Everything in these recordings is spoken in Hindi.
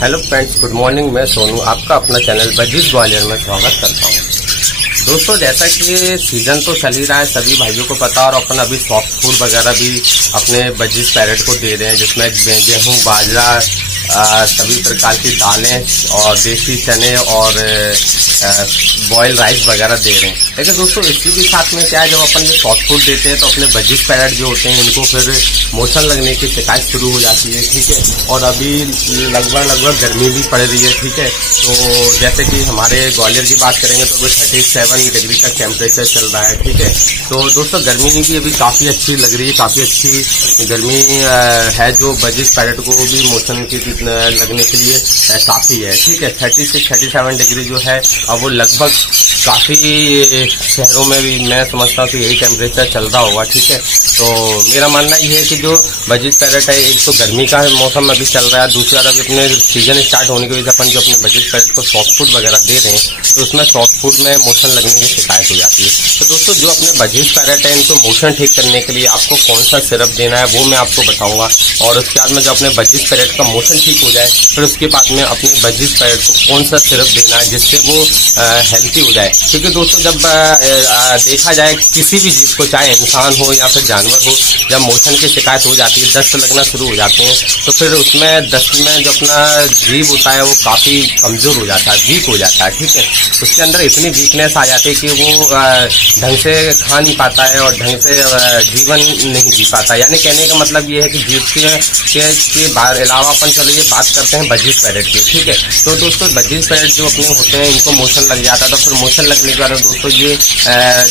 Hello friends, good morning. मैं सोनू आपका अपना चैनल बजीज ग्वालियर में स्वागत करता हूँ। दोस्तों, जैसा कि सीजन तो चल ही रहा है, सभी भाइयों को पता, और अपन अभी सॉफ्ट फूड वगैरह भी अपने बजीज पैरेट को दे रहे हैं, जिसमें गेहूँ, बाजरा, सभी प्रकार की दालें और देसी चने और बॉयल राइस वगैरह दे रहे हैं। लेकिन दोस्तों, इसी के साथ में क्या है, जब अपन ये सॉफ्ट फूड देते हैं तो अपने बजीज पैरेट जो होते हैं इनको फिर मोशन लगने की शिकायत शुरू हो जाती है। ठीक है, और अभी लगभग गर्मी भी पड़ रही है। ठीक है, तो जैसे कि हमारे ग्वालियर की बात करेंगे तो अभी 37 डिग्री का टेम्परेचर चल रहा है। ठीक है, तो दोस्तों गर्मी भी अभी काफ़ी अच्छी लग रही है, काफ़ी अच्छी गर्मी है, जो बजीज पैरेट को भी मोशन की लगने के लिए काफ़ी है। ठीक है, 36-37 डिग्री जो है अब वो लगभग काफ़ी शहरों में भी मैं समझता हूँ कि यही टेम्परेचर चल रहा होगा। ठीक है, तो मेरा मानना ये है कि जो बजीज पैरेट है, एक तो गर्मी का मौसम अभी चल रहा है, दूसरा अभी अपने सीजन स्टार्ट होने की वजह से अपन जो अपने बजीज पैरेट को सॉफ्ट फूड वगैरह दे रहे हैं तो उसमें सॉफ्ट फूड में मोशन लगने की शिकायत हो जाती है। तो दोस्तों, जो अपने बजीज पैरेट है इनको मोशन ठीक करने के लिए आपको कौन सा सिरप देना है वो मैं आपको बताऊंगा, और उसके बाद में जो अपने बजीज पैरेट का मोशन ठीक हो जाए फिर उसके बाद में अपने बजीज पैरेट को कौन सा सिरप देना है जिससे वो हेल्थी हो जाए। क्योंकि दोस्तों, जब देखा जाए किसी भी जीव को, चाहे इंसान हो या फिर जानवर हो, जब मोशन की शिकायत हो जाती है, दस्त लगना शुरू हो जाते हैं, तो फिर उसमें दस्त में जो अपना जीव होता है वो काफ़ी कमज़ोर हो जाता है, वीक हो जाता है। ठीक है, उसके अंदर इतनी वीकनेस आ जाती है कि वो ढंग से खा नहीं पाता है और ढंग से जीवन नहीं जी पाता। यानी कहने का मतलब ये है कि जीव के अलावा अपन चलो ये बात करते हैं बजीज पैरेट की। ठीक है, तो दोस्तों बजीज पैरेट जो अपने होते हैं इनको मोशन लग जाता है, तो फिर मोशन लगने के बाद दोस्तों ये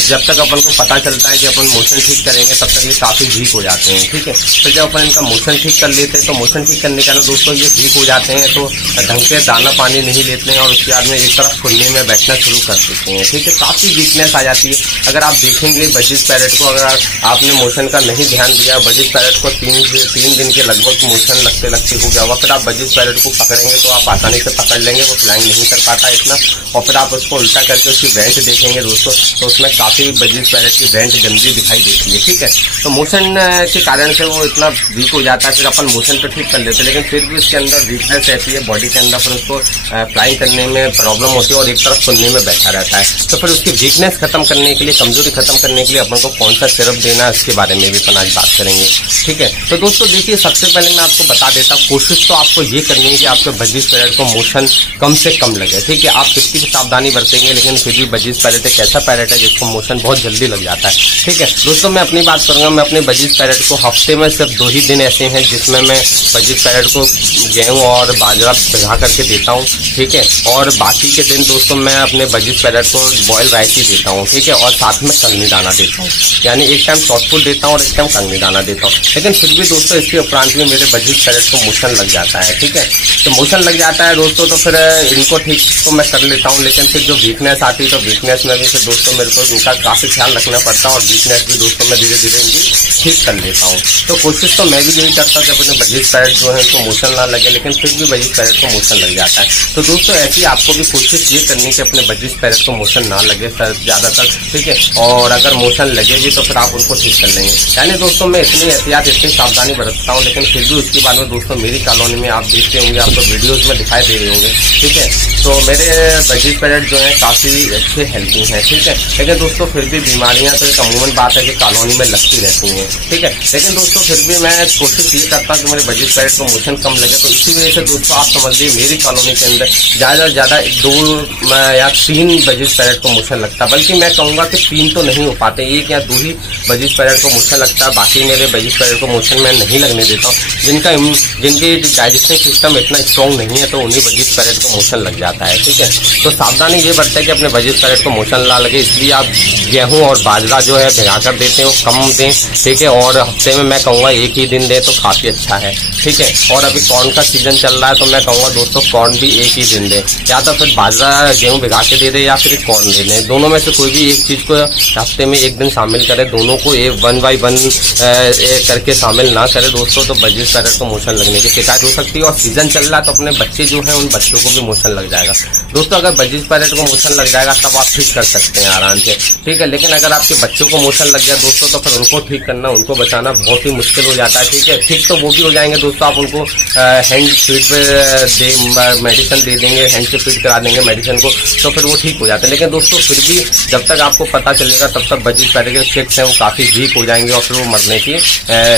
जब तक अपन को पता चलता है कि अपन मोशन ठीक करेंगे तब तक ये काफ़ी वीक हो जाते हैं। ठीक है, तो जब अपन इनका मोशन ठीक कर लेते हैं तो मोशन ठीक करने के बाद दोस्तों ये वीक हो जाते हैं, तो ढंग से दाना पानी नहीं लेते हैं और उसके बाद में एक तरफ खुलने में बैठना शुरू कर देते हैं। ठीक है, काफ़ी वीकनेस आ जाती है। अगर आप देखेंगे बजीज पैरेट को, अगर आपने मोशन का नहीं ध्यान दिया, बजीज पैरेट को 3 दिन के लगभग मोशन लगते हो गया होगा, फिर आप बजीज पैरेट को पकड़ेंगे तो आप आसानी से पकड़ लेंगे, वो फ्लाइंग नहीं कर पाता इतना, और फिर आप उसको उल्टा करके उसकी वेंट देखेंगे दोस्तों तो उसमें काफ़ी बजीज पैरेट की वेंट गंदी दिखाई देती है। ठीक है, तो मोशन के कारण से वो इतना वीक हो जाता है, फिर अपन मोशन तो ठीक कर लेते हैं लेकिन फिर भी उसके अंदर वीकनेस रहती है बॉडी के अंदर, फिर उसको फ्लाइंग करने में प्रॉब्लम होती है और एक तरफ सुनने में बैठा रहता है। तो फिर उसकी वीकनेस खत्म करने के लिए, कमजोरी खत्म करने के लिए अपन को कौन सा सिरप देना है उसके बारे में भी अपन आज बात करेंगे। ठीक है, तो दोस्तों देखिए, सबसे पहले मैं आपको बता देता हूँ, कोशिश तो आपको ये करनी है कि आपके बजीज पैरेट को मोशन कम से कम लगे। ठीक है, आप कितनी भी सावधानी बरतेंगे लेकिन फिर भी बजीज पैरेट एक ऐसा पैरेट है जिसको मोशन बहुत जल्दी लग जाता है। ठीक है दोस्तों, मैं अपनी बात करूंगा, मैं अपने बजीज पैरेट को हफ्ते में सिर्फ 2 ही दिन ऐसे हैं जिसमें मैं बजीज पैरेट को गेहूं और बाजरा भिगा करके देता हूं। ठीक है, और बाकी के दिन दोस्तों मैं अपने बजीज पैरेट को बॉयल राइस ही देता हूं। ठीक है, और साथ में कंगनी दाना देता हूं, यानी एक टाइम सॉफ्ट फूड देता हूं और एक टाइम कंगनी दाना देता हूं। लेकिन फिर भी दोस्तों इसके उपरांत में मेरे बजीज पैरेट को मोशन लग जाता है। ठीक है, तो मोशन लग जाता है दोस्तों, तो फिर इनको ठीक तो मैं कर लेता हूँ, लेकिन फिर जो वीकनेस आती है तो वीकनेस में भी फिर दोस्तों मेरे को इनका काफ़ी ख्याल रखना पड़ता है, और वीकनेस भी दोस्तों मैं धीरे धीरे इनकी ठीक कर लेता हूँ। तो कोशिश तो मैं भी यही करता हूँ कि अपने बजीज पैरेट जो है इनको मोशन ना लगे, लेकिन फिर भी बजीज पैरेट को मोशन लग जाता है। तो दोस्तों ऐसी आपको भी कोशिश ये करनी कि अपने बजीज पैरेट को मोशन ना लगे ज़्यादातर। ठीक है, और अगर मोशन लगेगी तो फिर आप उनको ठीक कर लेंगे। यानी दोस्तों मैं इतनी एहतियात, इतनी सावधानी बरतता हूँ, लेकिन फिर भी उसके बाद में दोस्तों मेरी कॉलोनी में आप देखते होंगे, आपको वीडियोज में दिखाई दे रहे होंगे। ठीक है, तो मेरे बजीज पैरेट जो है काफ़ी अच्छे हेल्थी हैं। ठीक है, लेकिन दोस्तों फिर भी बीमारियां तो एक अमूमन बात है कि कॉलोनी में लगती रहती हैं। ठीक है, लेकिन दोस्तों फिर भी मैं कोशिश ये करता हूँ कि मेरे बजीज पैरेट को मोशन कम लगे, तो इसी वजह से दोस्तों आप समझ लीजिए मेरी कॉलोनी के अंदर ज़्यादा से ज़्यादा 2 या 3 बजीज पैरेट को मोशन लगता है, बल्कि मैं कहूँगा कि 3 तो नहीं हो पाते, 1 या 2 ही बजीज पैरेट को मोशन लगता है। बाकी मेरे बजीज पैरेट को मोशन मैं नहीं लगने देता हूँ। जिनके डाइजेस्टिव सिस्टम इतना स्ट्रॉन्ग नहीं है तो उन्हीं बजीज पैरेट को मोशन लग जाता है। ठीक है, तो सावधानी ये बरते कि अपने बजीज पैरेट को मोशन ना लगे, इसलिए आप गेहूं और बाजरा जो है भिगा कर देते हो कम दें। ठीक है, और हफ्ते में मैं कहूँगा 1 ही दिन दें तो काफ़ी अच्छा है। ठीक है, और अभी कॉर्न का सीजन चल रहा है तो मैं कहूँगा दोस्तों कॉर्न भी 1 ही दिन दें, या तो फिर बाजरा गेहूँ भिगा के दे दें या फिर कॉर्न ले लें। दोनों में से कोई भी एक चीज़ को हफ्ते में 1 दिन शामिल करें, दोनों को 1 बाय 1 करके शामिल ना करें दोस्तों, तो बजीज पैरेट को मोशन लगने की शिकायत हो सकती है। और सीजन चल रहा है तो अपने बच्चे जो हैं उन बच्चों को भी मोशन लग जाएगा। दोस्तों अगर बजिस पैरेट को मोशन लग जाएगा तब आप ठीक कर सकते हैं आराम से, ठीक है। लेकिन अगर आपके बच्चों को मोशन लग गया दोस्तों तो फिर उनको ठीक करना, उनको बचाना बहुत ही मुश्किल हो जाता है, ठीक है। ठीक तो वो भी हो जाएंगे दोस्तों, आप उनको हैंड फीड पे मेडिसिन दे देंगे, हैंड से फीड करा देंगे मेडिसिन को, तो फिर वो ठीक हो जाता है। लेकिन दोस्तों फिर भी जब तक आपको पता चलेगा तब तक बजिस पैरेट के चिक्स हैं वो काफी वीक हो जाएंगे और फिर वो मरने की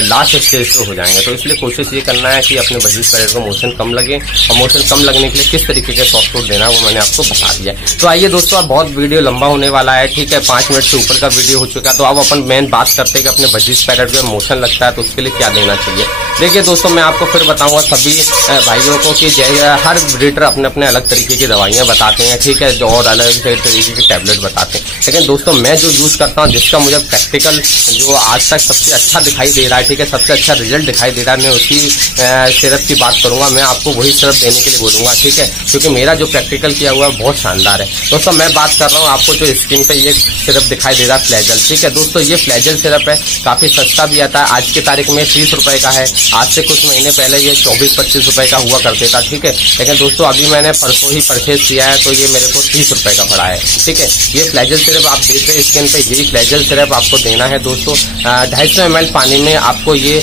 लास्ट स्टेज पे हो जाएंगे। तो इसलिए कोशिश ये करना है कि अपने बजिस पैरेट को मोशन कम लगे, और मोशन कम लगने के लिए किस तरीके के सॉफ्ट फूड देना है वो मैंने आपको बता दिया। तो आइए दोस्तों, अब बहुत वीडियो लंबा होने वाला है, ठीक है, 5 मिनट से ऊपर का वीडियो हो चुका है। तो अब अपन मेन बात करते हैं कि अपने बजिस पैरेट में मोशन लगता है तो उसके लिए क्या देना चाहिए। देखिए दोस्तों, मैं आपको फिर बताऊंगा सभी भाइयों को कि हर ब्रीडर अपने अपने अलग तरीके की दवाइयां बताते हैं, ठीक है, और अलग तरीके की टैबलेट बताते हैं। लेकिन दोस्तों मैं जो यूज करता हूँ, जिसका मुझे प्रैक्टिकल जो आज तक सबसे अच्छा दिखाई दे रहा है, ठीक है, सबसे अच्छा रिजल्ट दिखाई दे रहा है, मैं उसी सिरप की बात करूंगा। मैं आपको वही सिरप देने के लिए बोलूंगा, ठीक है, क्योंकि मेरा जो प्रैक्टिकल किया हुआ है बहुत शानदार है। दोस्तों मैं बात कर रहा हूँ, आपको जो स्क्रीन पे ये सिरप दिखाई दे रहा है फ्लैजल, ठीक है दोस्तों, ये फ्लैजल सिरप है, काफी सस्ता भी आता है। आज की तारीख में 30 रुपए का है, आज से कुछ महीने पहले ये 24-25 रुपए का हुआ करते था, ठीक है। लेकिन दोस्तों अभी मैंने परसों ही परचेज किया है तो ये मेरे को 30 रुपए का पड़ा है, ठीक है। ये फ्लैजल सिरप आप देख रहे हैं स्क्रीन पे, यही फ्लैजल सिरप आपको देना है दोस्तों। 250 ml पानी में आपको ये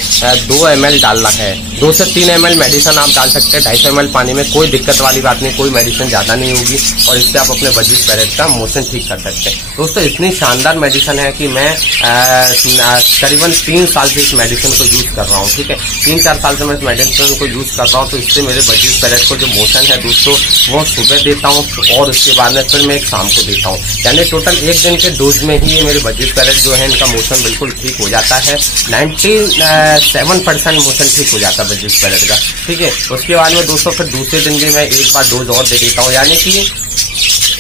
2 ml डालना है, 2 से 3 ml मेडिसिन आप डाल सकते हैं 250 ml पानी में, कोई दिक्कत वाली बात नहीं, कोई मेडिसिन ज्यादा नहीं होगी और इससे आप अपने बजिस पैरेट का मोशन ठीक कर सकते हैं। दोस्तों इतनी शानदार मेडिसिन है कि मैं करीबन 3 साल से इस मेडिसिन को यूज कर रहा हूँ, ठीक है, 3-4 साल से मैं इस मेडिसिन को यूज कर रहा हूँ। तो इससे मेरे बजिस पैरेट को जो मोशन है दोस्तों वो सुबह देता हूँ और उसके बाद में फिर मैं एक शाम को देता हूँ, यानी टोटल 1 दिन के डोज में ही मेरे बजिस पैरेट जो है इनका मोशन बिल्कुल ठीक हो जाता है। 97% मोशन ठीक हो जाता है बजिस पैरेट का, ठीक है। उसके बाद में दोस्तों फिर दूसरे दिन भी मैं एक बार डोज और दे देता हूँ, यानी कि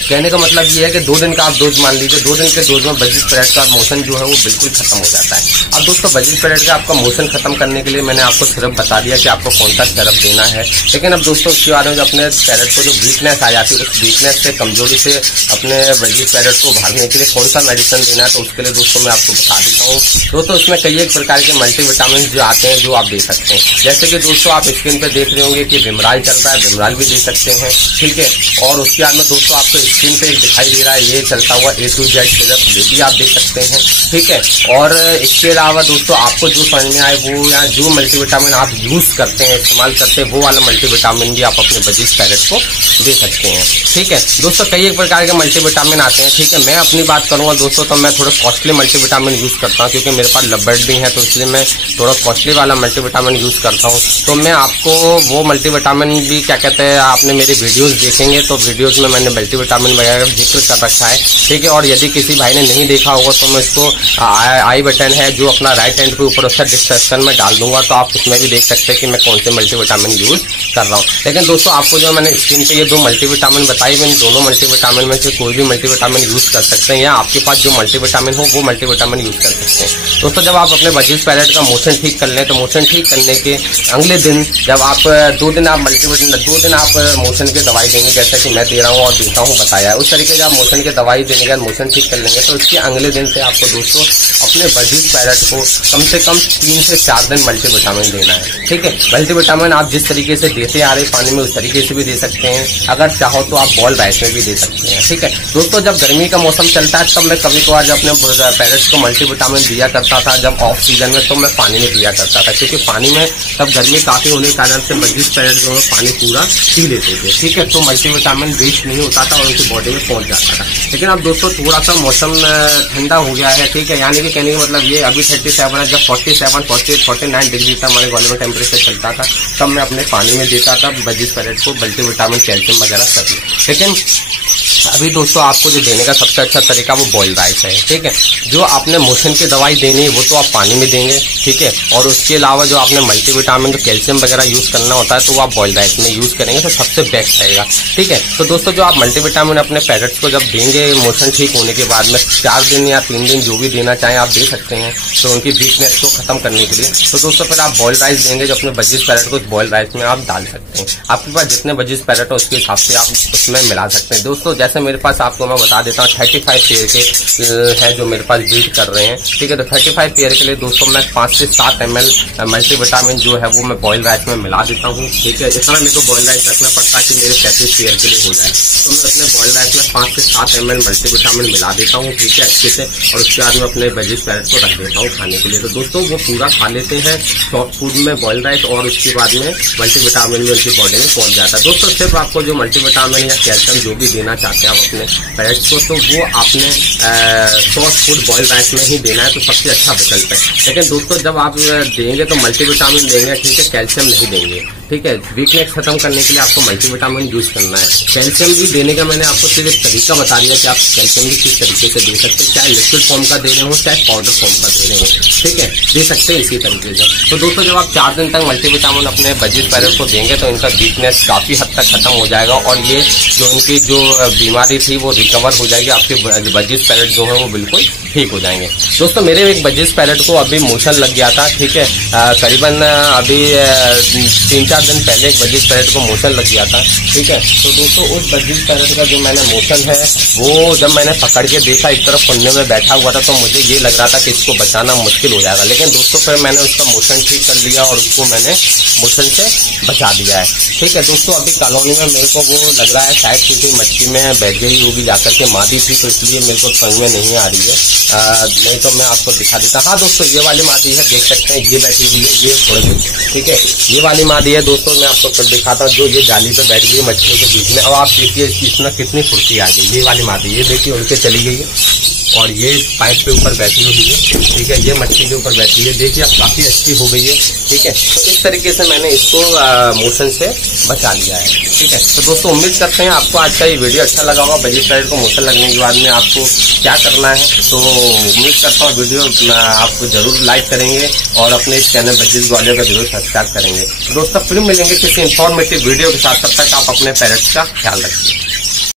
कहने का मतलब ये है कि 2 दिन का आप डोज मान लीजिए, 2 दिन के डोज में बजिस पैरेट का मोशन जो है वो बिल्कुल खत्म हो जाता है। अब दोस्तों बजिस पैरेट का आपका मोशन खत्म करने के लिए मैंने आपको सिरप बता दिया कि आपको कौन सा सिरप देना है। लेकिन अब दोस्तों उसके बारे में अपने पैरेट को जो वीकनेस आ जाती है, उस वीकनेस से, कमजोरी से अपने बजिस पैरेट को उभारने के लिए कौन सा मेडिसिन देना है, तो उसके लिए दोस्तों मैं आपको बता देता हूँ। दोस्तों उसमें कई एक प्रकार के मल्टीविटामिन जो आते हैं जो आप दे सकते हैं, जैसे कि दोस्तों आप स्क्रीन पे देख रहे होंगे कि विमराल चल रहा है, विमराल भी दे सकते हैं, ठीक है। और उसके बाद में दोस्तों आपको स्क्रीन पे एक दिखाई दे रहा है ये चलता हुआ A to Z सिरप, ये भी आप देख सकते हैं, ठीक है। और इसके अलावा दोस्तों आपको जो समझ में आए वो, या जो मल्टीविटामिन आप यूज करते हैं, इस्तेमाल करते हैं, वो वाला मल्टीविटामिन भी आप अपने बजिस पैरेट को दे सकते हैं, ठीक है। दोस्तों कई एक प्रकार के मल्टीविटामिन आते हैं, ठीक है। मैं अपनी बात करूंगा दोस्तों तो मैं थोड़ा कॉस्टली मल्टीविटामिन यूज करता हूँ, क्योंकि मेरे पास लव भी है, तो इसलिए मैं थोड़ा कॉस्टली वाला मल्टीविटामिन यूज करता हूँ। तो मैं आपको वो मल्टीविटामिन भी क्या कहते हैं, आपने मेरे वीडियोज देखेंगे तो वीडियोज में मैंने मल्टीविटामिन वगैरह जिक्र कर रखा है, ठीक है। और यदि किसी भाई ने नहीं देखा होगा तो मैं इसको आई बटन है जो अपना राइट हैंड पे ऊपर उसका डिस्क्रिप्शन में डाल दूंगा, तो आप उसमें भी देख सकते हैं कि मैं कौन से मल्टीविटामिन यूज कर रहा हूँ। लेकिन दोस्तों आपको जो मैंने स्क्रीन पे ये 2 मल्टीविटामिन बताई, मैं इन दोनों मल्टीविटामिन में से कोई भी मल्टीविटामिन यूज कर सकते हैं, या आपके पास जो मल्टीविटामिन हो वो मल्टीविटामिन यूज कर सकते हैं। दोस्तों जब आप अपने बजिस पैरेट का मोशन ठीक कर लें तो मोशन ठीक करने के अगले दिन जब आप 2 दिन आप मल्टीविटामिन 2 दिन आप मोशन की दवाई देंगे, जैसा कि मैं दे रहा हूँ और देता हूँ बताया है, उस तरीके से आप मोशन की दवाई देने के बाद मोशन ठीक कर लेंगे, तो उसके अगले दिन से आपको दोस्तों अपने बजिस पैरेट को कम से कम 3 से 4 दिन मल्टीविटामिन देना है, ठीक है। मल्टीविटामिन आप जिस तरीके से देते आ रहे पानी में उस तरीके से भी दे सकते हैं, अगर चाहो तो आप बॉल राइस में भी दे सकते हैं, ठीक है। दोस्तों जब गर्मी का मौसम चलता है तब मैं कभी कभार जब अपने पैरेट्स को मल्टीविटामिन दिया करता था, जब ऑफ सीजन में, तो मैं पानी में दिया करता था, क्योंकि पानी में तब गर्मी काफी होने के कारण से बजिस पैरेट जो है पानी पूरा पी लेते थे, ठीक है। तो मल्टीविटामिन वेस्ट नहीं होता था और उनकी बॉडी में पहुंच जाता था। लेकिन अब दोस्तों थोड़ा सा मौसम ठंडा हो गया है, ठीक है, यानी कि कहने का मतलब ये अभी 37 है, जब 47, 48, 49 डिग्री तक हमारे गॉल में टेम्परेचर चलता था तब मैं अपने पानी में देता था बजिस पैरेट को मल्टीविटामिन, कैल्शियम वगैरह सभी। लेकिन अभी दोस्तों आपको जो देने का सबसे अच्छा तरीका वो बॉयल राइस है, ठीक है। जो आपने मोशन की दवाई देनी है वो तो आप पानी में देंगे, ठीक है। और उसके अलावा जो आपने मल्टीविटामिन तो कैल्शियम वगैरह यूज करना होता है तो वो आप बॉयल राइस में यूज करेंगे तो सबसे बेस्ट रहेगा, ठीक है। तो दोस्तों जो आप मल्टीविटामिन अपने पैरेट्स को जब देंगे मोशन ठीक होने के बाद में 4 दिन या 3 दिन जो भी देना चाहें आप दे सकते हैं, तो उनकी वीकनेस को खत्म करने के लिए, तो दोस्तों फिर आप बॉयल राइस देंगे जो अपने बजिस पैरेट को बॉयल राइस में आप डाल सकते हैं। आपके पास जितने बजिस पैरेट हो उसके हिसाब से आप उसमें मिला सकते हैं। दोस्तों जैसे वैसे मेरे पास आपको मैं बता देता हूँ 35 पेयर के हैं जो मेरे पास ब्रीड कर रहे हैं। ठीक है, तो 35 पेयर के लिए दोस्तों मैं 5 से 7 ml मल्टीविटामिन जो है वो मैं बॉयल राइस में मिला देता हूँ। ठीक है, इतना मेरे को बॉयल राइस रखना पड़ता है कि मेरे 35 पेयर के लिए हो जाए, तो मैं अपने बॉयल राइस में 5 से 7 ml मल्टीविटामिन मिला देता हूँ। ठीक है, अच्छे से, और उसके बाद में अपने वेजिस पैरेट को रख देता हूँ खाने के लिए। तो दोस्तों वो पूरा खा लेते हैं सॉफ्ट फूड में बॉयल राइस, और उसके बाद में मल्टीविटामिन में उनकी बॉडी में पहुंच जाता है। दोस्तों सिर्फ आपको जो मल्टीविटामिन या कैल्शियम जो भी देना चाहते हैं आप अपने पैरेट्स को, तो वो आपने सॉफ्ट फूड बॉयल राइस में ही देना है, तो सबसे अच्छा विकल्प है। लेकिन दोस्तों जब आप देंगे तो मल्टीविटामिन देंगे, ठीक है, कैल्शियम नहीं देंगे। ठीक है, वीकनेस खत्म करने के लिए आपको मल्टीविटामिन यूज करना है। कैल्शियम भी देने का मैंने आपको सिर्फ एक तरीका बता दिया कि आप कैल्शियम भी किस तरीके से दे सकते हैं, चाहे लिक्विड फॉर्म का दे रहे हो चाहे पाउडर फॉर्म का दे रहे हो। ठीक है, दे सकते हैं इसी तरीके से। तो दोस्तों जब आप 4 दिन तक मल्टीविटामिन अपने वेजिस पैरेट को देंगे तो इनका वीकनेस काफी हद तक खत्म हो जाएगा, और ये जो इनकी जो बीमारी थी वो रिकवर हो जाएगी, आपके वेजिस पैरेट जो है वो बिल्कुल ठीक हो जाएंगे। दोस्तों मेरे एक वेजिस पैरेट को अभी मोशन लग गया था। ठीक है, करीबन अभी 3-4 दिन पहले एक वेजिस पैरेट को मोशन लग गया था। ठीक है, तो दोस्तों उस वेजिस पैरेट का जो मैंने मोशन है वो जब मैंने पकड़ के देखा, एक तरफ फन्ने में बैठा हुआ था, तो मुझे ये लग रहा था कि इसको बचाना मुश्किल हो जाएगा। लेकिन दोस्तों फिर मैंने उसका मोशन ठीक कर लिया और उसको मैंने मोशन से बचा दिया है। ठीक है दोस्तों, अभी कॉलोनी में मेरे को वो लग रहा है शायद किसी मच्छी में बैठ गई होगी जाकर के, मादी थी तो इसलिए मेरे को समझ में नहीं आ रही है, नहीं तो मैं आपको दिखा देता। हाँ दोस्तों ये वाली मादी है, देख सकते हैं ये बैठी हुई है, ये थोड़ी सी। ठीक है, ये वाली मादी है दोस्तों, मैं आपको फिर दिखाता हूँ, जो ये जाली पे बैठ गई मछलियों के बीच में। और आप देखिए इसमें कितनी फुर्ती आ गई, ये वाली मादी, ये देखिए उड़ के चली गई है, और ये पाइप पे ऊपर बैठी हुई है। ठीक है, ये मछली के ऊपर बैठी है, देखिए अब काफी अच्छी हो गई है। ठीक है, तो इस तरीके से मैंने इसको मोशन से बचा लिया है। ठीक है, तो दोस्तों उम्मीद करते हैं आपको आज का ये वीडियो अच्छा लगा होगा। वेजिस पैरेट को मोशन लगने के बाद में आपको क्या करना है, तो उम्मीद करता हूँ वीडियो आपको जरूर लाइक करेंगे और अपने इस चैनल वेजिस ग्वालियर का जरूर सब्सक्राइब करेंगे। दोस्तों फिर मिलेंगे किसी इंफॉर्मेटिव वीडियो के साथ, तब तक आप अपने पैरेट्स का ख्याल रखिए।